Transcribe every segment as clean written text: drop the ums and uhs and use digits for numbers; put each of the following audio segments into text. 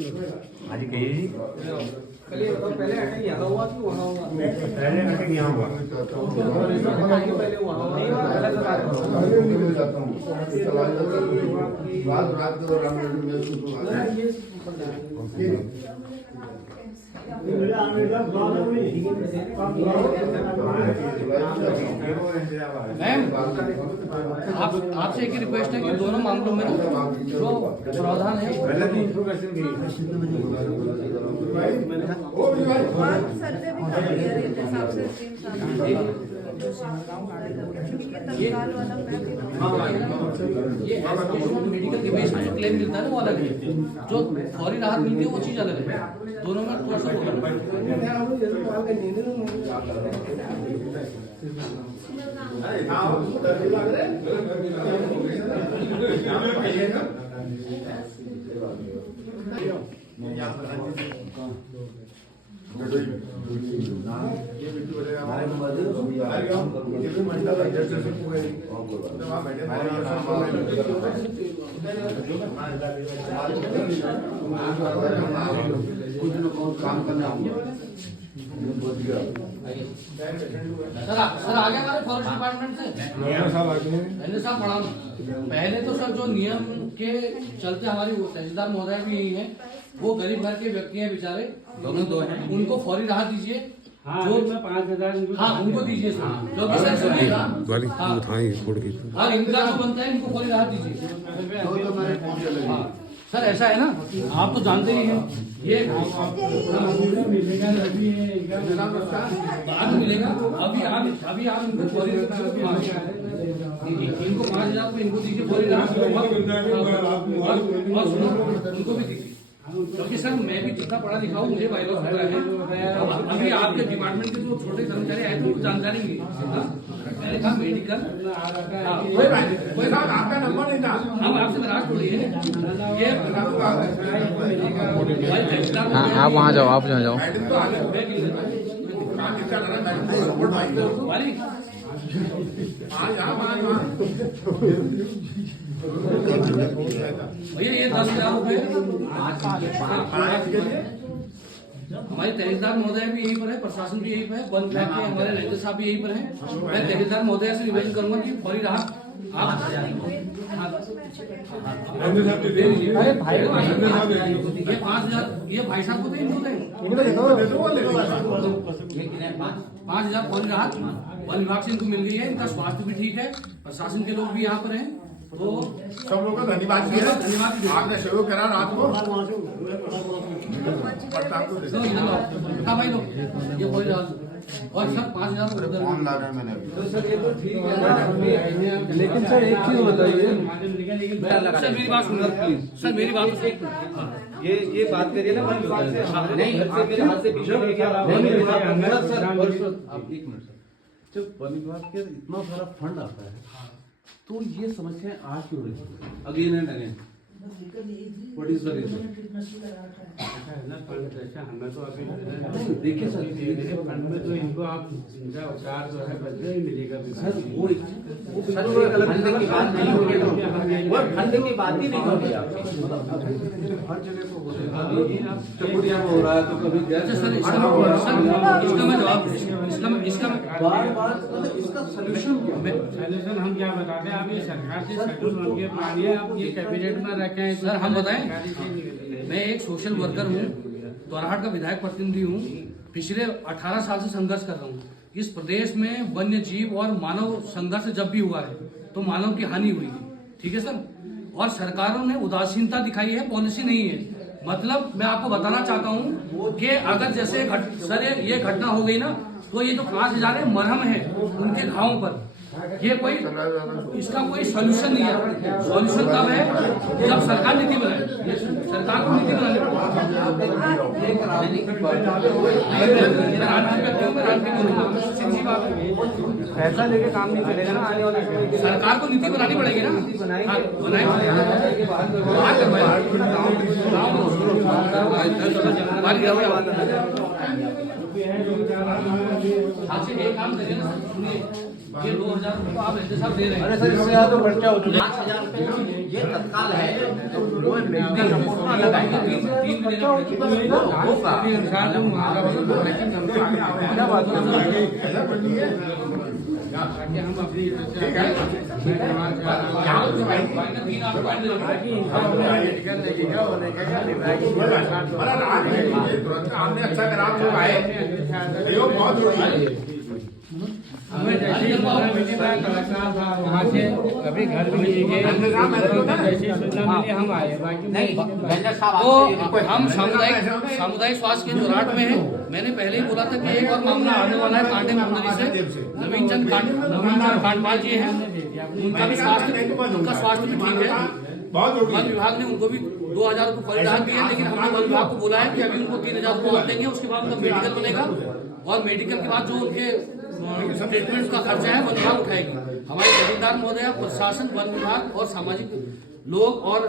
हाँ जी कहिए जी। पहले बताओ, पहले अटैक यहाँ हुआ कि वहाँ हुआ? पहले अटैक यहाँ हुआ। पहले वहाँ हुआ नहीं हुआ, अलग बता रहे हो। रात को मैम आपसे एक रिक्वेस्ट है कि दोनों मामलों में जो प्रावधान है ये मेडिकल के बेस पे जो क्लेम मिलता है ना वो अलग है, जो फौरी राहत मिलती है वो चीज अलग है। दोनों में थोड़ा सा काम करना सर आगे हमारे फॉरेस्ट डिपार्टमेंट से साहब प्रणाम। पहले तो सर जो नियम के चलते हमारी वो तहसीलदार महोदय भी यही है, वो गरीब घर के व्यक्ति हैं बेचारे, दोनों दो हैं, उनको फौरी राहत दीजिए। जो 5,000 हाँ उनको दीजिए सर, क्योंकि सर हाँ इनका जो बनता है इनको फौरी राहत दीजिए। हाँ सर ऐसा है ना, आप तो जानते ही हैं ये बाद में मिलेगा। अभी आप इनको फौरी इनको 5,000 रुपये इनको दीजिए फौरी राहत, और सुनो उनको भी दीजिए, क्योंकि सर मैं भी जितना पढ़ा लिखा हूँ मुझे बाइलॉज पता है। अभी आपके डिपार्टमेंट के जो छोटे कर्मचारी आए थे उनको जानकारी नहीं थी। मैंने कहा मेडिकल कोई आपका नंबर नहीं था, हम आपसे नाराज थोड़ी है ये। आप वहाँ जाओ, आप जहाँ जाओ। भैया ये 10,000 रुपये हमारे तहसीलदार महोदय भी यहीं पर है, प्रशासन भी यहीं पर है, वन विभाग के हमारे रंजन साहब भी यहीं पर हैं। मैं तहसीलदार महोदय से निवेदन करूंगा कि फौरी राहत आप ये 5,000 ये भाई साहब को दें, इनको दें 5,000 फौरी राहत वन विभाग से इनको मिल गई है। इनका स्वास्थ्य भी ठीक है, प्रशासन के लोग भी यहाँ पर हैं, तो सब लोगों का धन्यवाद। धन्यवाद आपने सहयोग करा रात को भाई लोग ये फौरी राहत और सर 5,000 फोन ला रहे हैं मैंने। लेकिन सर एक चीज बताइए, सर मेरी बात सुनिए प्लीज, सर मेरी बात ये बात करिए ना वन विभाग से। नहीं मेरे हाथ से पीछे में क्या आप एक मिनट जब वन विभाग के इतना सारा फंड आता है तो ये समस्याएं आ क्यों रही है again and again? What is the reason? हमें तो अभी देखिए सर फंड में तो इनको आप इनका उपचार जो है बदले ही मिलेगा। सर वो फंडिंग की बात नहीं होगी, वो फंडिंग की बात ही नहीं होगी। हर जगह पे हो रहा है, चकुटिया में हो रहा है तो कभी सर इसका मैं जवाब इसका सोल्यूशन सॉल्यूशन हम क्या बताते हैं, आप ये सरकार से शेड्यूल बन के मानिए, आप ये कैबिनेट में रखें। सर हम बताएं, मैं एक सोशल वर्कर हूँ, दोराहाट का विधायक प्रतिनिधि हूँ, पिछले 18 साल से संघर्ष कर रहा हूँ। इस प्रदेश में वन्य जीव और मानव संघर्ष जब भी हुआ है तो मानव की हानि हुई है, ठीक है सर, और सरकारों ने उदासीनता दिखाई है, पॉलिसी नहीं है। मतलब मैं आपको बताना चाहता हूँ कि अगर जैसे सर ये घटना हो गई ना, तो ये जो 5,000 मरहम है उनके घावों पर, ये कोई इसका कोई सॉल्यूशन नहीं है। सॉल्यूशन तब है जब सरकार नीति बनाए, सरकार को नीति बनानी पड़ेगी। पैसा लेके काम नहीं चलेगा ना आने वाले समय। सरकार को नीति बनानी पड़ेगी ना, आपसे एक काम करिए ना, सुनिए ये 2000 रुपये आप ऐसे साहब दे रहे हैं। अरे सर इससे ज्यादा तो खर्चा हो चुका है। 5,000 रुपए ये तत्काल है, तो वो मेडिकल रिपोर्ट ना लगाएंगे, तीन भी देना पड़ेगा। होगा। क्या बात कर रहे हैं? हम अपनी हमने अच्छा करा, आप लोग आए, सहयोग बहुत जरूरी है। हमें जैसे ही कलेक्टर था वहाँ से अभी घर भी नहीं गए, जैसी सुविधा मिली हम आए। बाकी नहीं, मैनेजर साहब तो आपसे हम सामुदायिक स्वास्थ्य केंद्र जोरहाट में है। मैंने पहले ही बोला था कि एक और मामला आने वाला है कांडे मंडली से। नवीन चंद कांडपाल जी हैं, उनका स्वास्थ्य भी ठीक है। वन विभाग ने उनको भी 2,000 रुपये परिधान दिए, लेकिन हमने वन विभाग को बोला है कि अभी उनको 3,000 रुपये देंगे, उसके बाद उनका मेडिकल बनेगा और मेडिकल के बाद जो उनके ट्रीटमेंट का खर्चा है वन विभाग उठाएगी। हमारे जमींदार महोदय, प्रशासन, वन विभाग और सामाजिक लोग और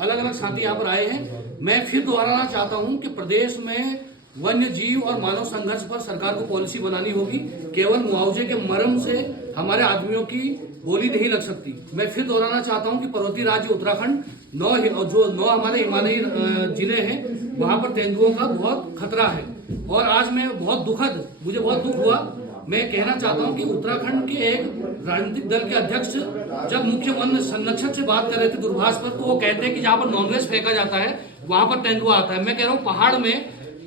अलग अलग साथी यहाँ पर आए हैं। मैं फिर दोहराना चाहता हूँ कि प्रदेश में वन्य जीव और मानव संघर्ष पर सरकार को पॉलिसी बनानी होगी। केवल मुआवजे के मर्म से हमारे आदमियों की बोली नहीं लग सकती। मैं फिर दोहराना चाहता हूँ कि पर्वतीय राज्य उत्तराखंड 9 हमारे हिमालयी जिले हैं, वहां पर तेंदुओं का बहुत खतरा है। और आज मैं मुझे बहुत दुख हुआ। मैं कहना चाहता हूं कि उत्तराखंड के एक राजनीतिक दल के अध्यक्ष जब मुख्य वन संरक्षक से बात कर रहे थे दूरभाष पर, तो वो कहते हैं कि जहां पर नॉनवेज फेंका जाता है वहां पर तेंदुआ आता है। मैं कह रहा हूं पहाड़ में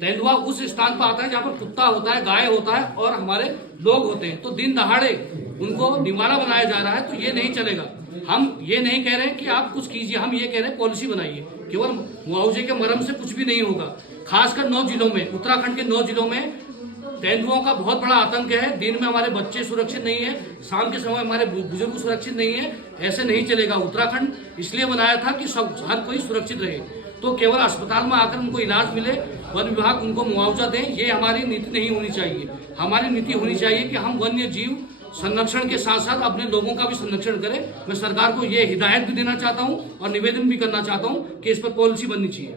तेंदुआ उस स्थान पर आता है जहां पर कुत्ता होता है, गाय होता है और हमारे लोग होते हैं। तो दिन दहाड़े उनको निवारा बनाया जा रहा है, तो ये नहीं चलेगा। हम ये नहीं कह रहे हैं कि आप कुछ कीजिए, हम ये कह रहे हैं पॉलिसी बनाइए। केवल मुआवजे के मर्म से कुछ भी नहीं होगा। खासकर 9 जिलों में, उत्तराखंड के 9 जिलों में तेंदुओं का बहुत बड़ा आतंक है। दिन में हमारे बच्चे सुरक्षित नहीं है, शाम के समय हमारे बुजुर्ग सुरक्षित नहीं है। ऐसे नहीं चलेगा। उत्तराखंड इसलिए बनाया था कि सब हर कोई सुरक्षित रहे। तो केवल अस्पताल में आकर उनको इलाज मिले, वन विभाग उनको मुआवजा दे, ये हमारी नीति नहीं होनी चाहिए। हमारी नीति होनी चाहिए कि हम वन्य जीव संरक्षण के साथ साथ अपने लोगों का भी संरक्षण करें। मैं सरकार को ये हिदायत भी देना चाहता हूँ और निवेदन भी करना चाहता हूँ कि इस पर पॉलिसी बननी चाहिए।